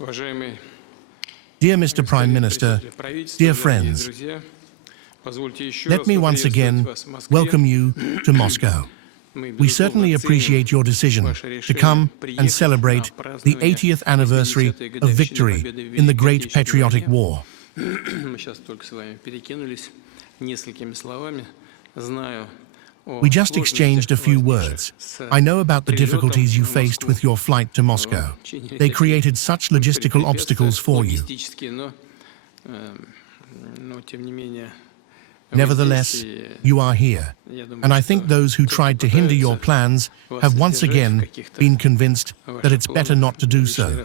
Dear Mr. Prime Minister, dear friends, let me once again welcome you to Moscow. We certainly appreciate your decision to come and celebrate the 80th anniversary of victory in the Great Patriotic War. We just exchanged a few words. I know about the difficulties you faced with your flight to Moscow. They created such logistical obstacles for you. Nevertheless, you are here, and I think those who tried to hinder your plans have once again been convinced that it's better not to do so.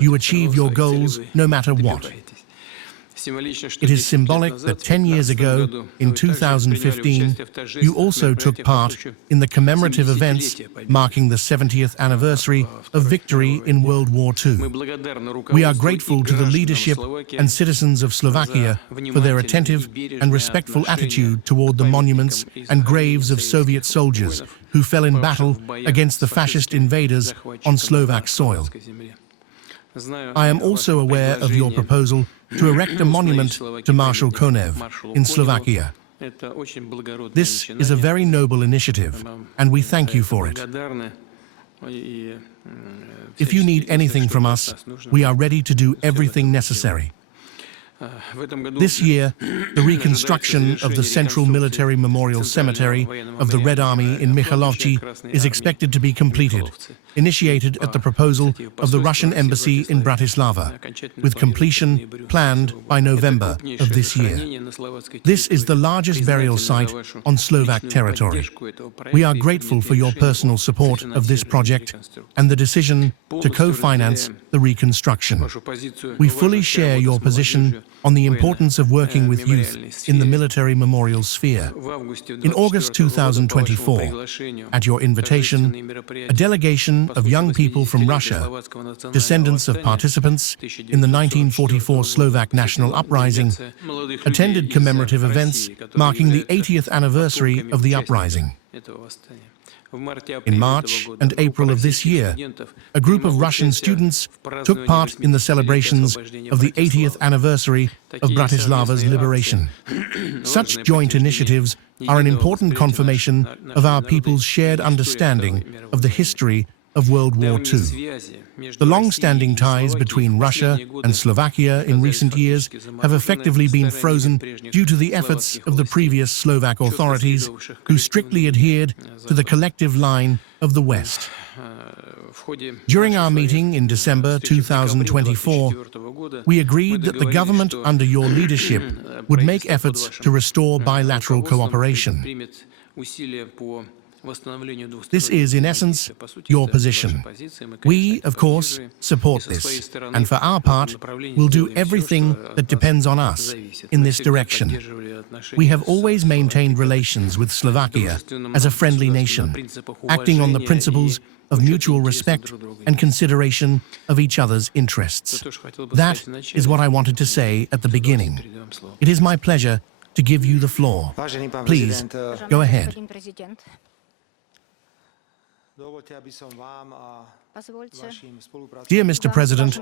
You achieve your goals no matter what. It is symbolic that 10 years ago, in 2015, you also took part in the commemorative events marking the 70th anniversary of victory in World War II. We are grateful to the leadership and citizens of Slovakia for their attentive and respectful attitude toward the monuments and graves of Soviet soldiers who fell in battle against the fascist invaders on Slovak soil. I am also aware of your proposal to erect a monument to Marshal Konev in Slovakia. This is a very noble initiative, and we thank you for it. If you need anything from us, we are ready to do everything necessary. This year, the reconstruction of the Central Military Memorial Cemetery of the Red Army in Michalovce is expected to be completed, initiated at the proposal of the Russian Embassy in Bratislava, with completion planned by November of this year. This is the largest burial site on Slovak territory. We are grateful for your personal support of this project and the decision to co-finance the reconstruction. We fully share your position on the importance of working with youth in the military memorial sphere. In August 2024, at your invitation, a delegation of young people from Russia, descendants of participants in the 1944 Slovak national uprising, attended commemorative events marking the 80th anniversary of the uprising. In March and April of this year, a group of Russian students took part in the celebrations of the 80th anniversary of Bratislava's liberation. Such joint initiatives are an important confirmation of our people's shared understanding of the history of World War II. The long-standing ties between Russia and Slovakia in recent years have effectively been frozen due to the efforts of the previous Slovak authorities, who strictly adhered to the collective line of the West. During our meeting in December 2024, we agreed that the government under your leadership would make efforts to restore bilateral cooperation. This is, in essence, your position. We, of course, support this, and for our part, will do everything that depends on us in this direction. We have always maintained relations with Slovakia as a friendly nation, acting on the principles of mutual respect and consideration of each other's interests. That is what I wanted to say at the beginning. It is my pleasure to give you the floor. Please, go ahead. Dear Mr. President,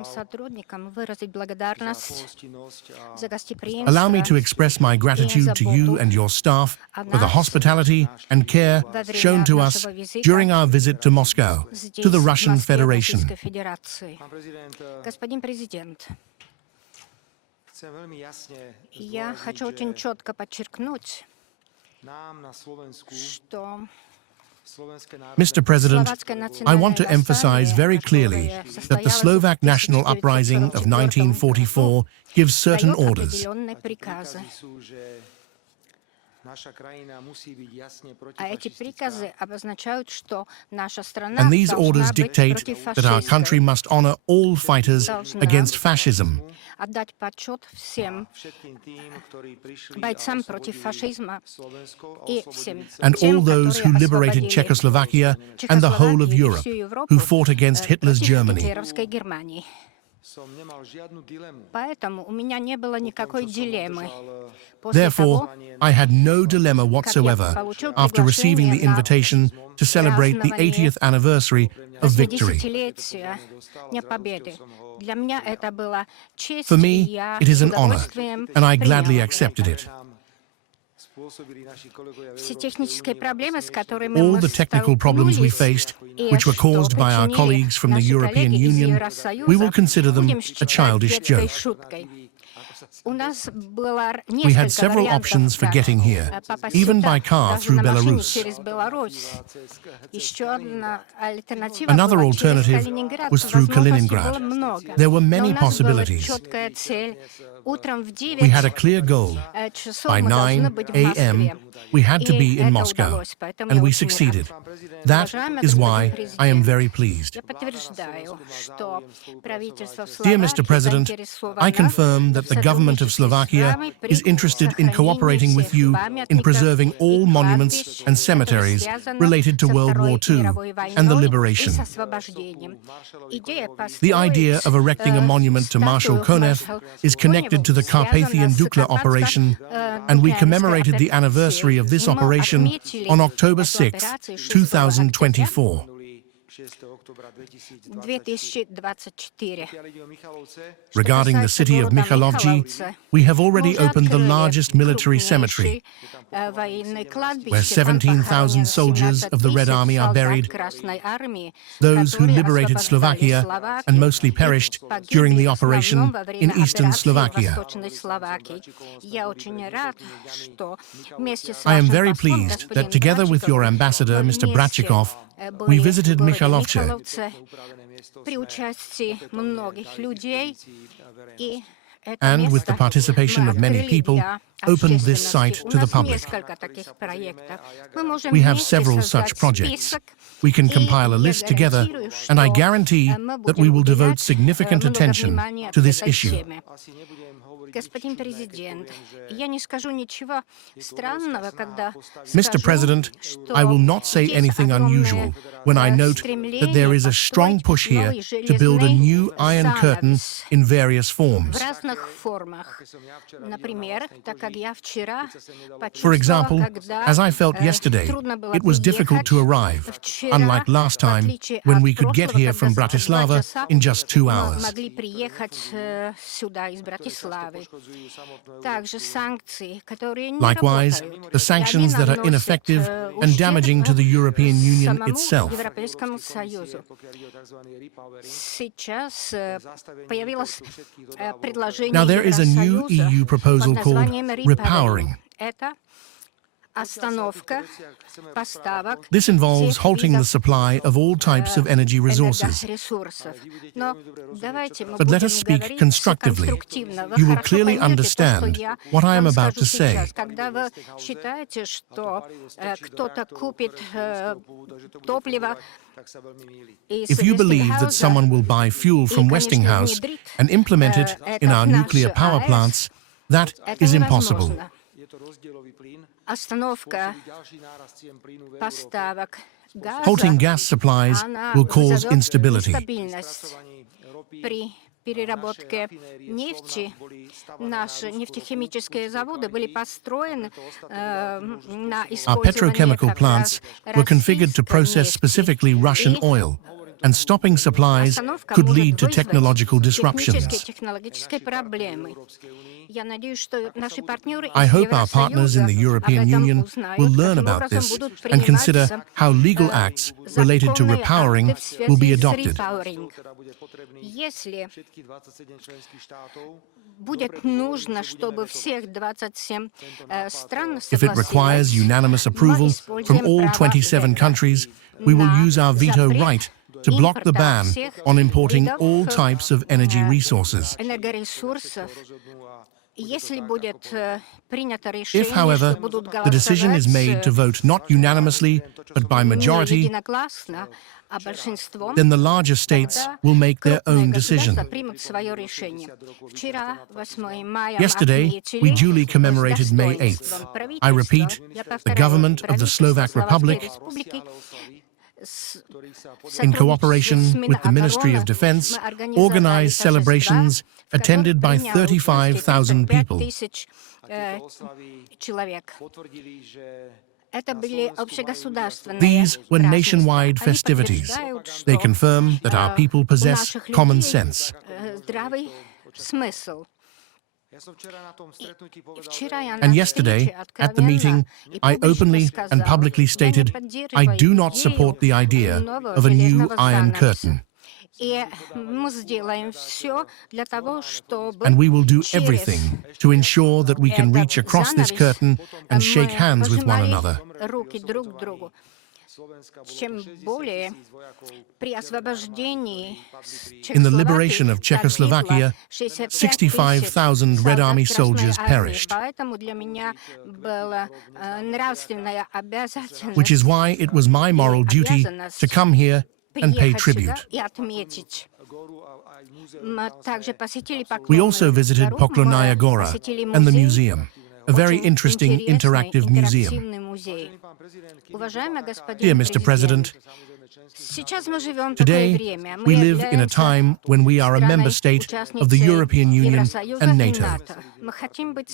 allow me to express my gratitude to you and your staff for the hospitality and care shown to us during our visit to Moscow, to the Russian Federation. Я хочу очень четко подчеркнуть, что Mr. President, I want to emphasize very clearly that the Slovak national uprising of 1944 gives certain orders. And these orders dictate that our country must honor all fighters against fascism. And all those who liberated Czechoslovakia and the whole of Europe, who fought against Hitler's Germany. Поэтому у меня не было никакой дилеммы. После Therefore, того, I had no dilemma whatsoever after receiving the invitation to celebrate the 80th anniversary of victory. 80-летия Дня Победы. Для меня это была честь, For и me, я it is с an honor, удовольствием and I gladly приняла accepted это. it. Все технические проблемы, с которыми All мы the technical problems we столкнулись, faced, и which were что caused by our причинили colleagues from the наши European коллеги из Union, Евросоюза, we will consider them будем a считать childish детской joke. шуткой. У нас было We had несколько several options for getting here, even by car through Belarus. через Беларусь. Еще одна альтернатива Another была через alternative Калининград. was through Возможностей Kaliningrad. было много. There were Но many у нас была possibilities. четкая цель. Утром в We had a 9 clear goal. часов By мы должны 9 быть в a.m., Москве. we had to И be in это Moscow, удалось, поэтому and я we очень succeeded. рад. That Уважаемый is господин why I am президент, very pleased. я подтверждаю, что правительство Dear Mr. Словакии President, заинтересовано I confirm that the government of в Slovakia сотрудничестве с вами is при interested in cooperating with you сохранении in всех preserving памятников all и monuments кладбищ, and которые cemeteries связаны related to со World War Второй II мировой and the войной и liberation. с освобождением. Идея The idea of erecting a monument to Marshal Konev is connected to the Carpathian-Dukla operation, and we commemorated the anniversary of this operation on October 6, 2024. 2024. Regarding the city of Michalovci, we have already opened the largest military cemetery, where 17,000 soldiers of the Red Army are buried, those who liberated Slovakia and mostly perished during the operation in eastern Slovakia. I am very pleased that together with your ambassador, Mr. Bratchikov, we visited Michalovce. При участии многих людей, и это And with the место participation мы of many открыли people, для opened this общественности. site У to the нас public. несколько таких проектов. Мы можем We have вместе several создать such projects. список, We can и compile a я list together, гарантирую, and I что, guarantee мы that we будем will devote уделять, significant много attention внимания to this этой issue. теме. Господин президент, я не скажу ничего странного, когда Mr. скажу, President, что I will not say есть anything unusual when I note that there is a strong push here to build a new Iron Curtain in various в forms. разных формах. Например, так как я вчера For example, почувствовала, когда as I felt yesterday, трудно было it was difficult to arrive, вчера, unlike last в time отличие when от we could get прошлого, here когда from за 2 Bratislava часа in just 2 мы hours. могли приехать сюда из Братиславы. Также санкции, которые не Likewise, работают, the sanctions и that они are ineffective наносят and damaging to the European Union самому itself. Европейскому Союзу. Сейчас появилось предложение Now there is a new Евросоюза EU proposal под called названием repowering. Это остановка поставок This involves всех halting the видов, supply of all types of energy resources. энергоресурсов. Но давайте мы But let будем us speak говорить constructively. конструктивно. Вы You will хорошо clearly поймете то, что understand я what I am вам about скажу to say. сейчас. Когда вы считаете, что кто-то купит топливо из If you believe that Westinghouse, someone will buy fuel from и, конечно, Westinghouse внедрит and implement it in это our в наши nuclear power АЭС, plants, that это is impossible. невозможно. Остановка поставок газа, Halting gas supplies она will cause вызовет instability. нестабильность. При переработке нефти наши нефтехимические заводы были построены на Our использование petrochemical как plants раз were configured to российской process нефти. specifically Russian И oil, and stopping supplies остановка could может lead to вызвать technological технические disruptions. технологические проблемы. Я надеюсь, что наши партнеры I из hope our partners in the Евросоюза European об этом Union узнают, will learn каким about образом this будут and consider приниматься, how legal acts related to законные repowering акты в will be связи с adopted. repowering. Если будет нужно, чтобы всех 27 стран If it requires согласились, unanimous мы approval from используем all право 27 вето countries, we will на use our veto запрет right to block the импорта ban всех on importing видов, all types of energy resources. энергоресурсов. Если будет принято If, решение, however, что будут the decision is made to vote not unanimously, but by не majority, единогласно, а большинством, then the larger states тогда will make their крупные own decision. государства примут свое решение. Вчера, 8 мая, Yesterday, отметили we duly с commemorated May достоинством 8th. I repeat, Я the повторяю, government of the правительство Slovak Словацкой Republic Республики In cooperation with the Ministry of Defense, organized celebrations attended by 35,000 people. These were nationwide festivities. They confirm that our people possess common sense. And yesterday, at the meeting, I openly and publicly stated, I do not support the idea of a new Iron Curtain. And we will do everything to ensure that we can reach across this curtain and shake hands with one another. In the liberation of Czechoslovakia, 65,000 Red Army soldiers perished, which is why it was my moral duty to come here and pay tribute. We also visited Poklonnaya Gora and the museum, a very interesting interactive museum. Dear Mr. President, today we live in a time when we are a member state of the European Union and NATO.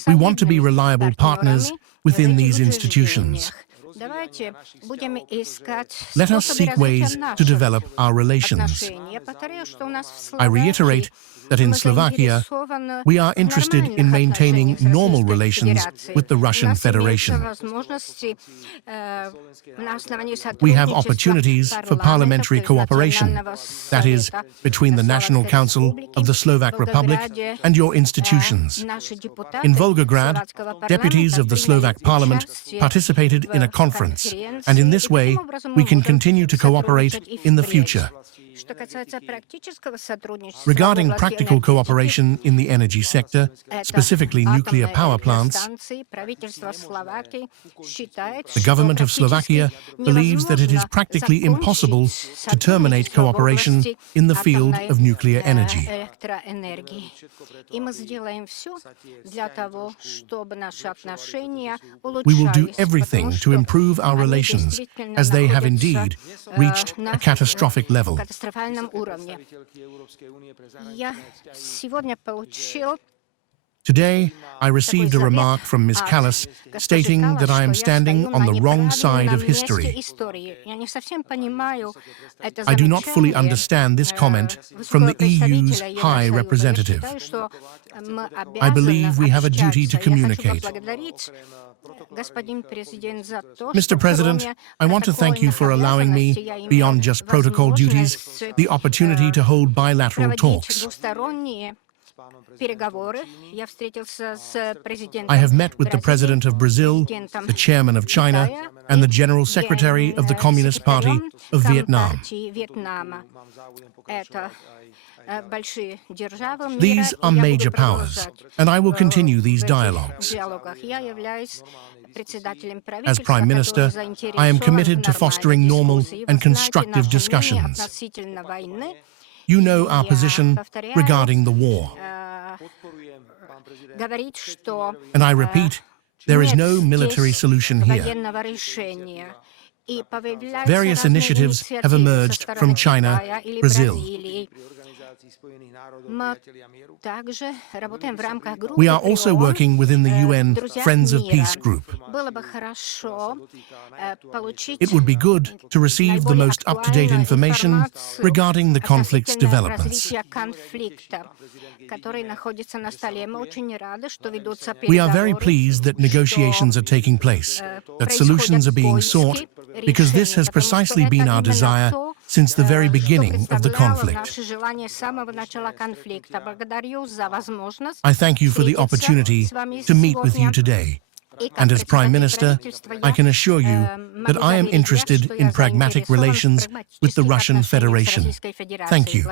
We want to be reliable partners within these institutions. Let us seek ways to develop our relations. I reiterate that in Slovakia, we are interested in maintaining normal relations with the Russian Federation. We have opportunities for parliamentary cooperation, that is, between the National Council of the Slovak Republic and your institutions. In Volgograd, deputies of the Slovak Parliament participated in a conference, and in this way, we can continue to cooperate in the future. Regarding practical cooperation in the energy sector, specifically nuclear power plants, the government of Slovakia believes that it is practically impossible to terminate cooperation in the field of nuclear energy. We will do everything to improve our relations, as they have indeed reached a catastrophic level. Today, I received a remark from Ms. Callas stating that I am standing on the wrong side of history. I do not fully understand this comment from the EU's High Representative. I believe we have a duty to communicate. Mr. President, I want to thank you for allowing me, beyond just protocol duties, the opportunity to hold bilateral talks. I have met with the President of Brazil, the Chairman of China, and the General Secretary of the Communist Party of Vietnam. These are major powers, and I will continue these dialogues. As Prime Minister, I am committed to fostering normal and constructive discussions. You know our position regarding the war. And I repeat, there is no military solution here. Various initiatives have emerged from China, Brazil. We are also working within the UN Friends of Peace group. It would be good to receive the most up-to-date information regarding the conflict's developments. We are very pleased that negotiations are taking place, that solutions are being sought, because this has precisely been our desire since the very beginning of the conflict. I thank you for the opportunity to meet with you today. And as Prime Minister, I can assure you that I am interested in pragmatic relations with the Russian Federation. Thank you.